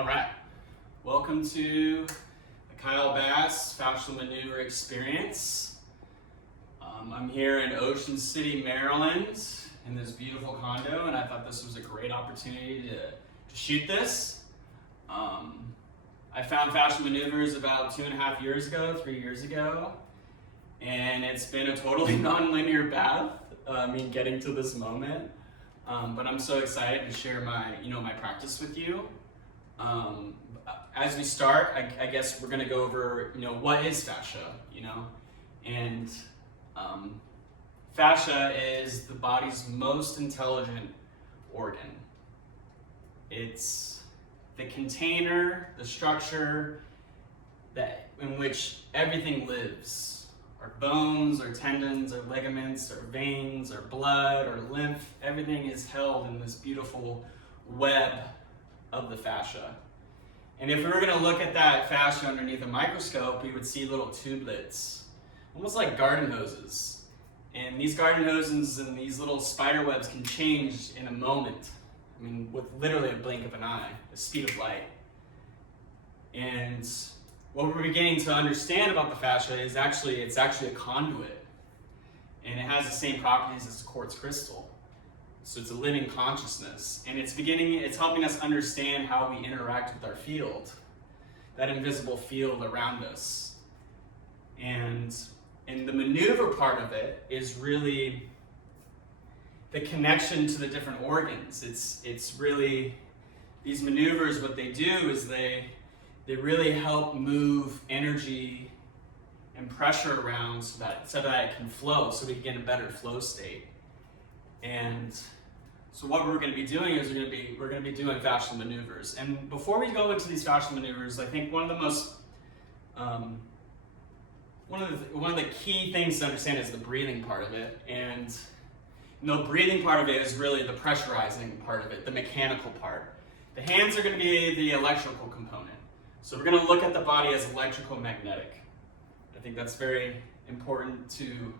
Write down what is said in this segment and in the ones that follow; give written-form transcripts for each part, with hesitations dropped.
All right, welcome to the Kyle Bass Fascial Maneuver Experience. I'm here in Ocean City, Maryland, in this beautiful condo, and I thought this was a great opportunity to shoot this. I found fascial maneuvers about 2.5 years ago, 3 years ago, and it's been a totally non-linear path, getting to this moment. But I'm so excited to share my practice with you. As we start, I guess we're going to go over, what is fascia, and fascia is the body's most intelligent organ. It's the container, the structure in which everything lives. Our bones, our tendons, our ligaments, our veins, our blood, our lymph, everything is held in this beautiful web of the fascia. And if we were going to look at that fascia underneath a microscope, we would see little tubelets, almost like garden hoses. And these garden hoses and these little spider webs can change in a moment. With literally a blink of an eye, the speed of light. And what we're beginning to understand about the fascia is it's actually a conduit. And it has the same properties as a quartz crystal. So it's a living consciousness. And it's helping us understand how we interact with our field, that invisible field around us. And the maneuver part of it is really the connection to the different organs. It's really, these maneuvers, what they do is they really help move energy and pressure around so that it can flow, so we can get a better flow state. And so what we're going to be doing is we're going to be doing fascial maneuvers. And before we go into these fascial maneuvers, I think one of the key things to understand is the breathing part of it. And the breathing part of it is really the pressurizing part of it, the mechanical part. The hands are going to be the electrical component. So we're going to look at the body as electrical magnetic. I think that's very important to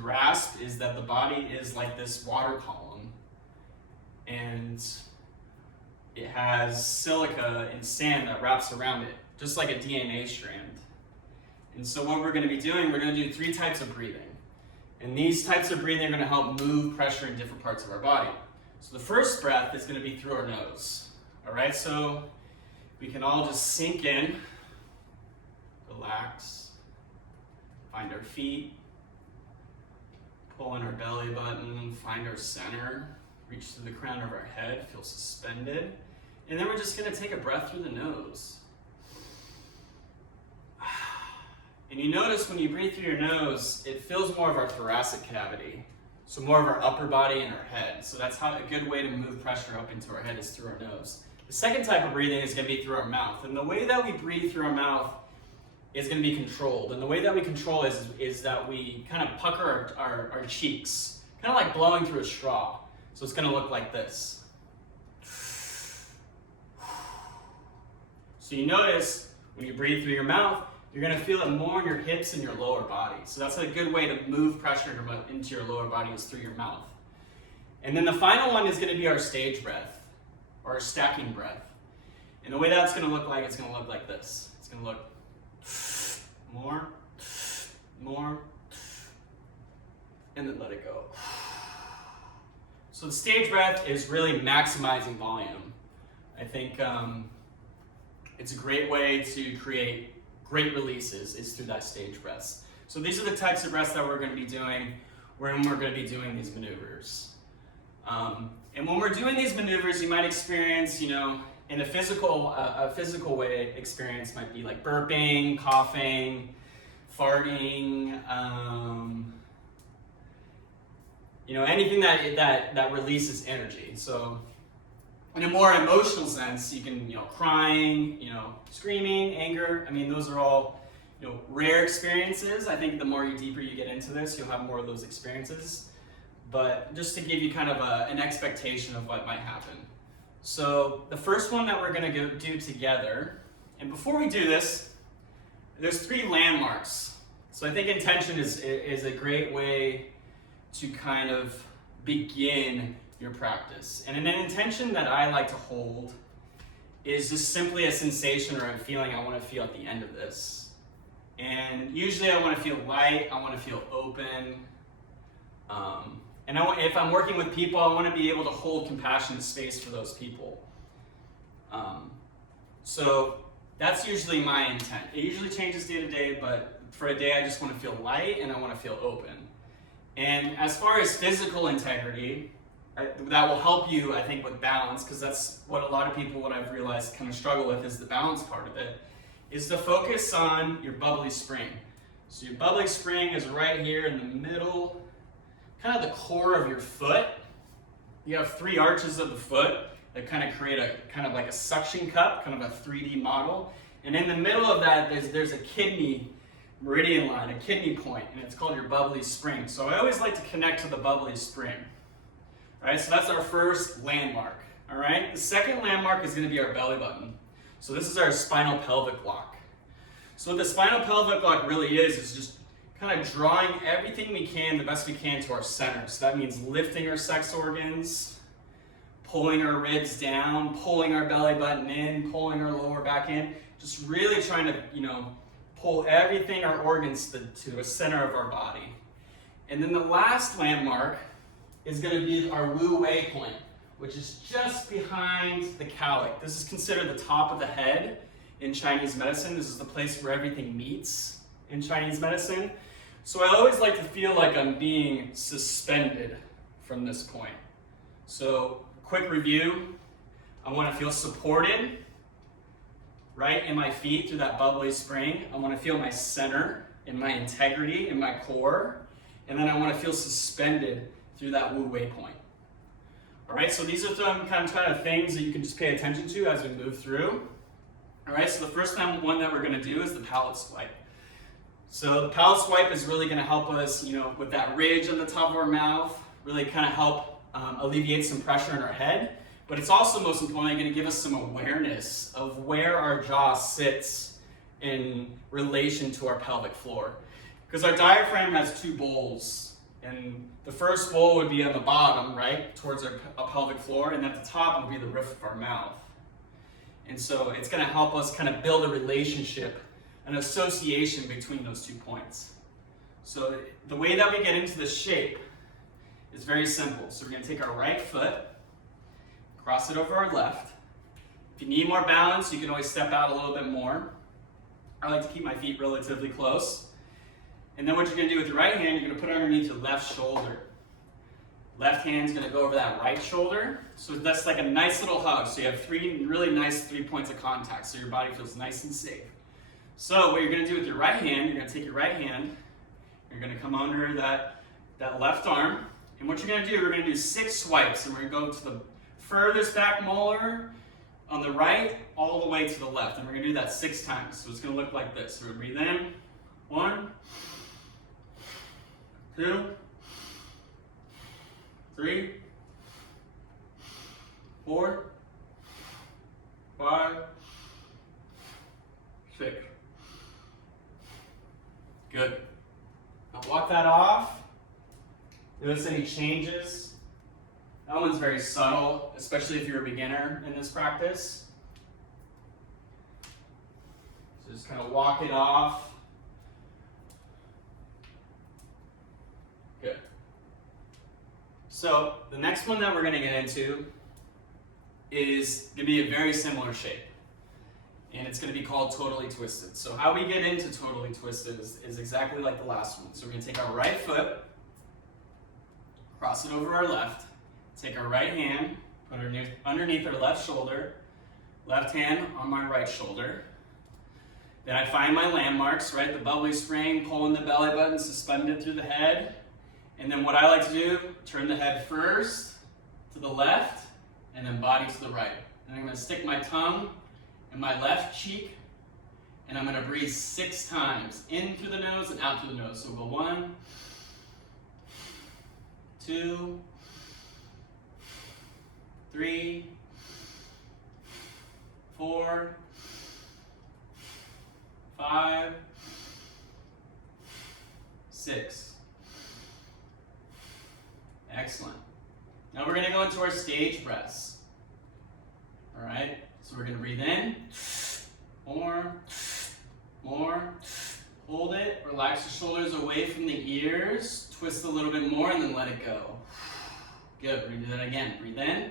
grasp, is that the body is like this water column, and it has silica and sand that wraps around it, just like a DNA strand. And so what we're going to be doing, we're going to do 3 types of breathing. And these types of breathing are going to help move pressure in different parts of our body. So the first breath is going to be through our nose. All right, so we can all just sink in, relax, find our feet, pull in our belly button, find our center, reach to the crown of our head, feel suspended. And then we're just going to take a breath through the nose. And you notice when you breathe through your nose, it fills more of our thoracic cavity, so more of our upper body and our head. So that's how a good way to move pressure up into our head is through our nose. The second type of breathing is going to be through our mouth. And the way that we breathe through our mouth is going to be controlled. And the way that we control is that we kind of pucker our cheeks, kind of like blowing through a straw. So it's going to look like this. So you notice when you breathe through your mouth, you're going to feel it more in your hips and your lower body. So that's a good way to move pressure into your lower body, is through your mouth. And then the final one is going to be our stage breath, or our stacking breath. And the way that's going to look like, it's going to look like this. It's going to look more, and then let it go. So the stage breath is really maximizing volume. I think it's a great way to create great releases is through that stage breaths. So these are the types of breaths that we're going to be doing when we're going to be doing these maneuvers. And when we're doing these maneuvers, you might experience, in a physical way, experience might be like burping, coughing, farting, anything that releases energy. So in a more emotional sense, you can, crying, screaming, anger. Those are all, rare experiences. I think the deeper you get into this, you'll have more of those experiences. But just to give you kind of an expectation of what might happen. So the first one that we're going to do together, and before we do this, there's 3 landmarks. So I think intention is a great way to kind of begin your practice. And an intention that I like to hold is just simply a sensation or a feeling I want to feel at the end of this. And usually I want to feel light, I want to feel open. And if I'm working with people, I want to be able to hold compassionate space for those people. So that's usually my intent. It usually changes day to day, but for a day I just want to feel light and I want to feel open. And as far as physical integrity, that will help you, I think, with balance, because that's what a lot of people, what I've realized, kind of struggle with is the balance part of it, is to focus on your bubbly spring. So your bubbly spring is right here in the middle, kind of the core of your foot. You have 3 arches of the foot that kind of create a kind of like a suction cup, kind of a 3D model. And in the middle of that, there's a kidney meridian line, a kidney point, and it's called your bubbly spring. So I always like to connect to the bubbly spring. All right, so that's our first landmark. All right, the second landmark is going to be our belly button. So this is our spinal pelvic block. So what the spinal pelvic block really is just kind of drawing everything we can, the best we can, to our center. So that means lifting our sex organs, pulling our ribs down, pulling our belly button in, pulling our lower back in, just really trying to, pull everything, our organs to the center of our body. And then the last landmark is going to be our Wu Wei point, which is just behind the cowlick. This is considered the top of the head in Chinese medicine. This is the place where everything meets in Chinese medicine. So I always like to feel like I'm being suspended from this point. So quick review, I want to feel supported right in my feet through that bubbly spring. I want to feel my center and my integrity in my core. And then I want to feel suspended through that Wu Wei point. All right, so these are some kind of things that you can just pay attention to as we move through. All right, so the first one that we're going to do is the palate swipe. So the palate swipe is really going to help us, with that ridge on the top of our mouth, really kind of help alleviate some pressure in our head. But it's also, most importantly, going to give us some awareness of where our jaw sits in relation to our pelvic floor. Because our diaphragm has 2 bowls. And the first bowl would be on the bottom, right, towards our pelvic floor, and at the top would be the roof of our mouth. And so it's going to help us kind of build a relationship, an association between those 2 points. So the way that we get into this shape is very simple. So we're going to take our right foot, cross it over our left. If you need more balance, you can always step out a little bit more. I like to keep my feet relatively close. And then what you're going to do with your right hand, you're going to put it underneath your left shoulder. Left hand's going to go over that right shoulder. So that's like a nice little hug. So you have 3 really nice 3 points of contact, so your body feels nice and safe. So what you're going to do with your right hand, you're going to take your right hand, you're going to come under that left arm, and what you're going to do, we're going to do 6 swipes, and we're going to go to the furthest back molar on the right, all the way to the left, and we're going to do that 6 times. So it's going to look like this. So we're going to breathe in, 1, 2, 3, 4, 5, 6. Good. Now walk that off. Notice any changes. That one's very subtle, especially if you're a beginner in this practice. So just kind of walk it off. Good. So the next one that we're going to get into is going to be a very similar shape. And it's going to be called totally twisted. So how we get into totally twisted is exactly like the last one. So we're going to take our right foot, cross it over our left, take our right hand, put it underneath our left shoulder, left hand on my right shoulder. Then I find my landmarks, right? The bubbly spring, pulling the belly button, suspended through the head. And then what I like to do, turn the head first to the left, and then body to the right. And I'm going to stick my tongue in my left cheek, and I'm going to breathe 6 times, in through the nose and out through the nose. So we'll go 1, 2, 3, 4, 5, 6. Excellent. Now we're going to go into our stage breaths. All right? So we're gonna breathe in, more, hold it, relax your shoulders away from the ears, twist a little bit more and then let it go. Good, we're gonna do that again. Breathe in,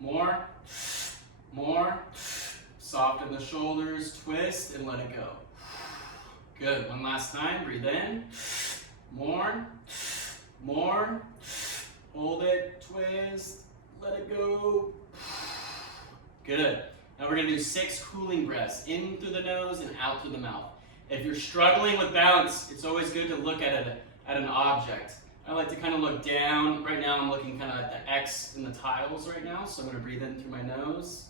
more, soften the shoulders, twist and let it go. Good, one last time, breathe in, more, hold it, twist, let it go. Good. Now we're gonna do 6 cooling breaths, in through the nose and out through the mouth. If you're struggling with balance, it's always good to look at an object. I like to kind of look down. Right now I'm looking kind of at the X in the tiles right now, so I'm gonna breathe in through my nose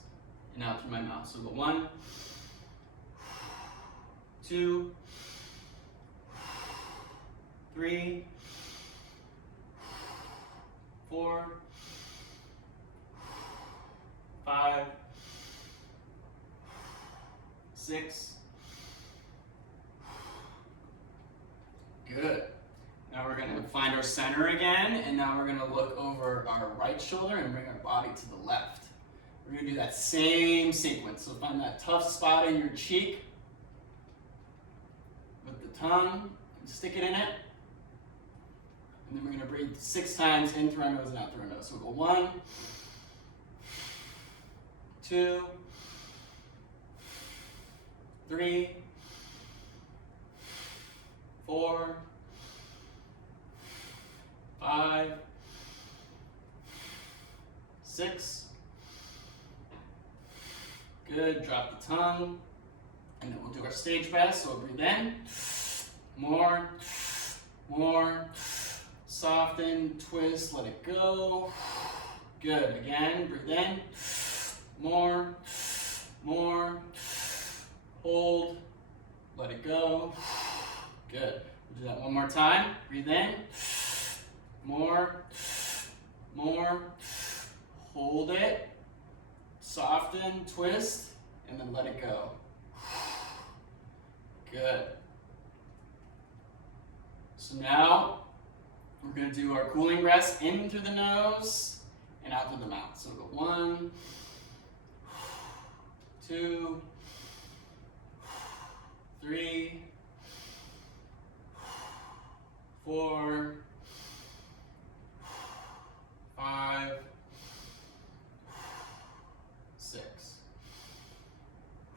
and out through my mouth. So we'll go 1, 2, 3, 4, 5, 6. Good. Now we're going to find our center again, and now we're going to look over our right shoulder and bring our body to the left. We're going to do that same sequence. So find that tough spot in your cheek with the tongue, and stick it in it. And then we're going to breathe 6 times in through our nose and out through our nose. So we'll go 1, 2, 3, 4, 5, 6. Good, drop the tongue. And then we'll do our stage breath. So we'll breathe in, more, soften, twist, let it go. Good, again, breathe in, more, hold, let it go. Good. We'll do that one more time. Breathe in, more, hold it, soften, twist, and then let it go. Good. So now we're going to do our cooling breaths in through the nose and out through the mouth. So we'll go 1, 2, 3, 4, 5, 6.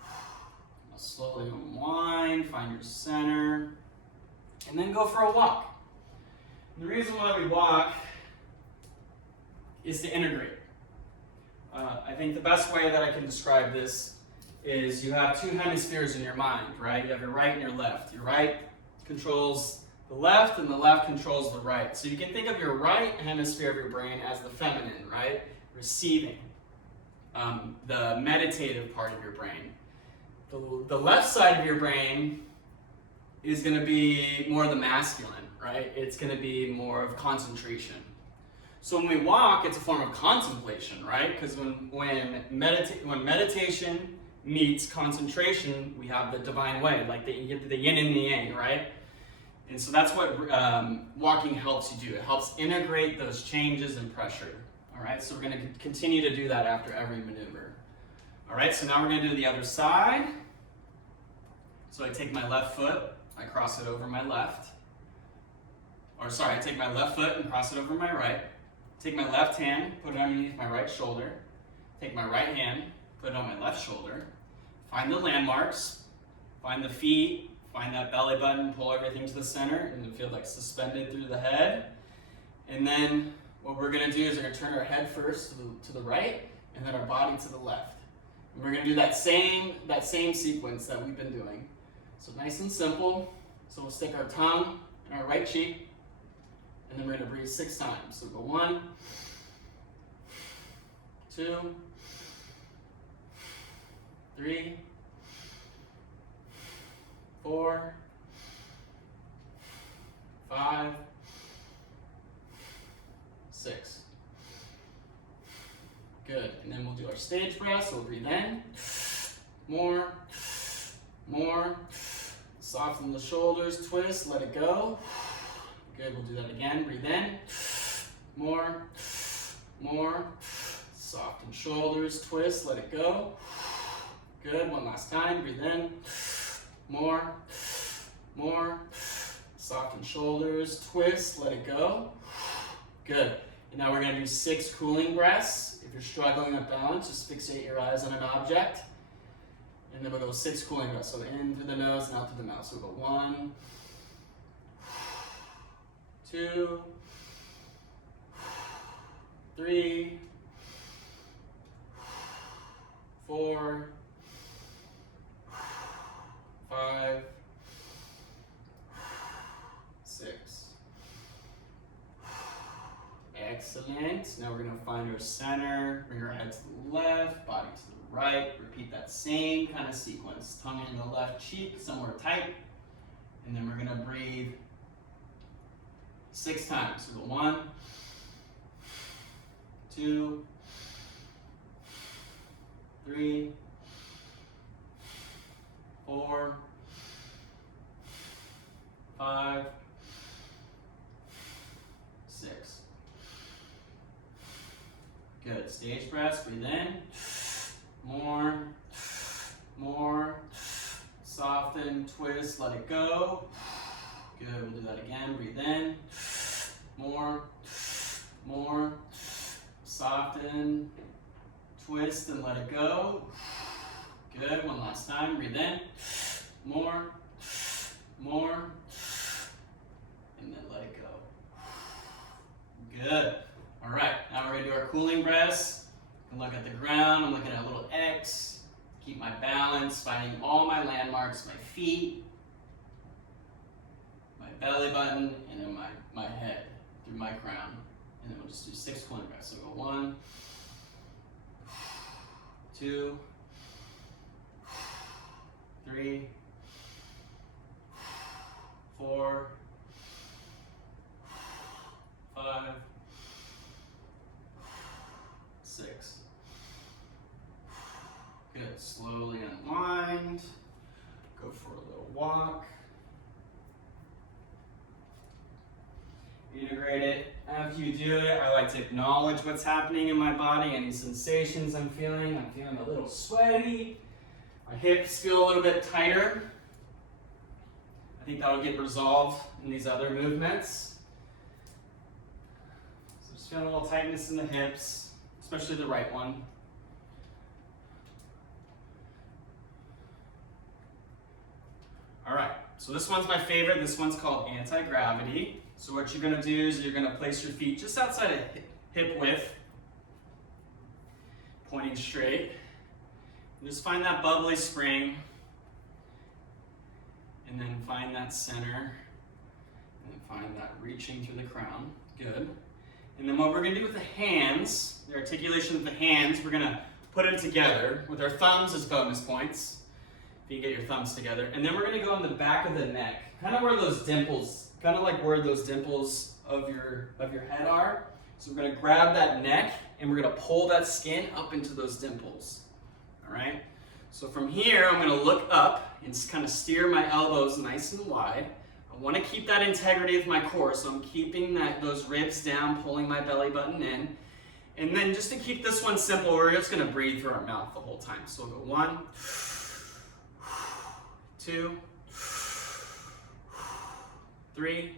Now slowly unwind, find your center, and then go for a walk. And the reason why we walk is to integrate. I think the best way that I can describe this is you have 2 hemispheres in your mind, right? You have your right and your left. Your right controls the left and the left controls the right. So you can think of your right hemisphere of your brain as the feminine, right? Receiving, the meditative part of your brain. The left side of your brain is going to be more the masculine, right? It's going to be more of concentration. So when we walk, it's a form of contemplation, right? Because when meditation meets concentration, we have the divine way, like the yin and the yang, right? And so that's what walking helps you do. It helps integrate those changes in pressure. All right, so we're going to continue to do that after every maneuver. All right, so now we're going to do the other side. So I take my left foot, I cross it over my left. Or sorry, I take my left foot and cross it over my right. Take my left hand, put it underneath my right shoulder. Take my right hand, put it on my left shoulder. Find the landmarks, find the feet, find that belly button, pull everything to the center, and feel like suspended through the head. And then what we're going to do is we're going to turn our head first to the right, and then our body to the left. And we're going to do that same sequence that we've been doing. So nice and simple. So we'll stick our tongue in our right cheek, and then we're going to breathe 6 times. So go 1, 2, 3, 4, 5, 6. Good. And then we'll do our stage breath. So we'll breathe in. More. Soften the shoulders, twist, let it go. Good. We'll do that again. Breathe in. More. Soften Soften shoulders, twist, let it go. Good, one last time, breathe in. More. Soften shoulders, twist, let it go. Good. And now we're gonna do 6 cooling breaths. If you're struggling with balance, just fixate your eyes on an object. And then we'll go 6 cooling breaths. So in through the nose and out through the mouth. So we'll go 1, 2, 3, 4, 5, 6. Excellent. Now we're going to find our center, bring our head to the left, body to the right. Repeat that same kind of sequence. Tongue in the left cheek, somewhere tight. And then we're going to breathe 6 times. So go 1, 2, 3, 4, 5, 6. Good. Stage breaths. Breathe in. More. Soften, twist, let it go. Good. We'll do that again. Breathe in. More. Soften, twist, and let it go. Good. One last time. Breathe in. More. And then let it go. Good. All right. Now we're going to do our cooling breaths. You can look at the ground. I'm looking at a little X. Keep my balance, finding all my landmarks, my feet, my belly button, and then my head through my crown. And then we'll just do 6 cooling breaths. So go 1, 2, 3, 4, 5, 6. Good. Slowly unwind. Go for a little walk. Integrate it. After you do it, I like to acknowledge what's happening in my body, any sensations I'm feeling. I'm feeling a little sweaty. My hips feel a little bit tighter. I think that'll get resolved in these other movements. So just feeling a little tightness in the hips, especially the right one. All right, so this one's my favorite. This one's called anti-gravity. So what you're gonna do is you're gonna place your feet just outside of hip width, pointing straight. And just find that bubbly spring, and then find that center, and then find that reaching through the crown. Good. And then what we're gonna do with the hands, the articulation of the hands, we're gonna put them together with our thumbs as bonus points. If you get your thumbs together. And then we're gonna go on the back of the neck, kind of where those dimples, kind of like where those dimples of your head are. So we're gonna grab that neck and we're gonna pull that skin up into those dimples. All right? So from here, I'm gonna look up and kind of steer my elbows nice and wide. I wanna keep that integrity of my core, so I'm keeping those ribs down, pulling my belly button in. And then just to keep this one simple, we're just gonna breathe through our mouth the whole time. So we'll go 1, 2, 3.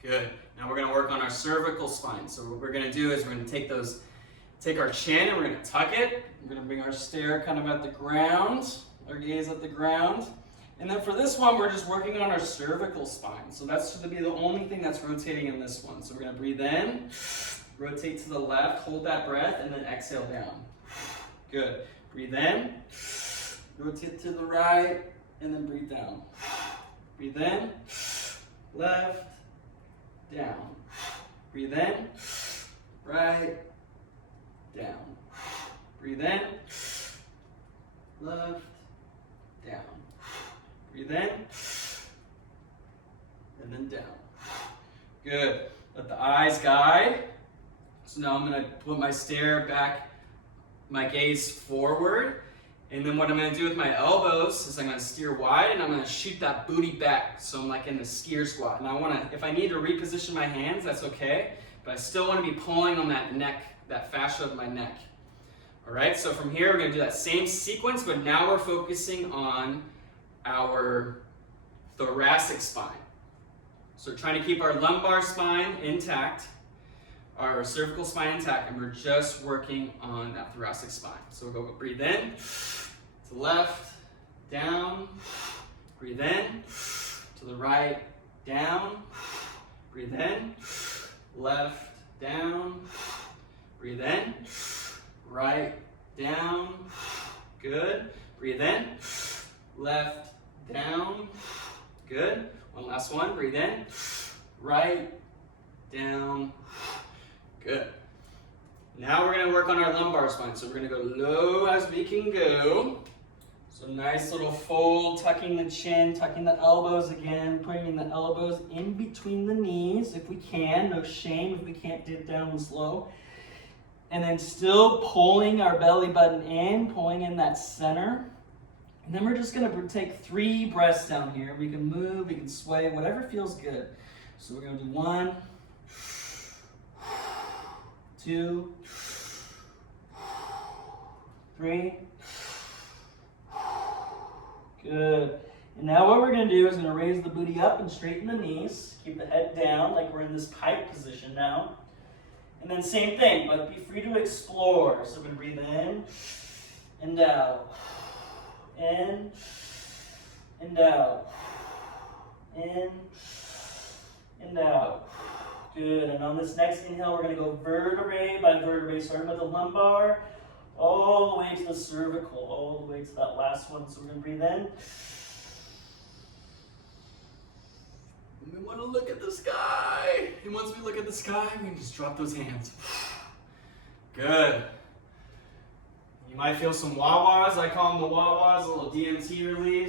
Good. Now we're going to work on our cervical spine. So what we're going to do is we're going to take our chin and we're going to tuck it. We're going to bring our stare kind of at the ground, our gaze at the ground. And then for this one, we're just working on our cervical spine. So that's going to be the only thing that's rotating in this one. So we're going to breathe in, rotate to the left, hold that breath, and then exhale down. Good. Breathe in. Rotate to the right, and then breathe down. Breathe in, left, down. Breathe in, right, down. Breathe in, left, down. Breathe in, and then down. Good. Let the eyes guide. So now I'm going to put my stare back, my gaze forward. And then what I'm going to do with my elbows is I'm going to steer wide and I'm going to shoot that booty back. So I'm like in the skier squat. And if I need to reposition my hands, that's okay. but I still want to be pulling on that neck, that fascia of my neck. All right, so from here, we're going to do that same sequence, but now we're focusing on our thoracic spine. So we're trying to keep our lumbar spine intact, our cervical spine intact, and we're just working on that thoracic spine. So we'll go breathe in, to the left, down, breathe in, to the right, down, breathe in, left, down, breathe in, right, down, good, breathe in, left, down, good, one last one, breathe in, right, down, good. Now we're going to work on our lumbar spine, so we're going to go low as we can go. So nice little fold, tucking the chin, tucking the elbows again, putting the elbows in between the knees if we can. No shame if we can't dip down slow. And then still pulling our belly button in, pulling in that center. And then we're just going to take 3 breaths down here. We can move, we can sway, whatever feels good. So we're going to do 1, 2, 3. Good. And now what we're going to do is going to raise the booty up and straighten the knees. Keep the head down like we're in this pike position now. And then same thing, but be free to explore. So we're going to breathe in and out. In and out. In and out. Good. And on this next inhale, we're going to go vertebrae by vertebrae, starting with the lumbar, all the way to the cervical, all the way to that last one. So we're going to breathe in. And we want to look at the sky. And once we look at the sky, we can just drop those hands. Good. You might feel some wah-wahs. I call them the wah-wahs, a little DMT release.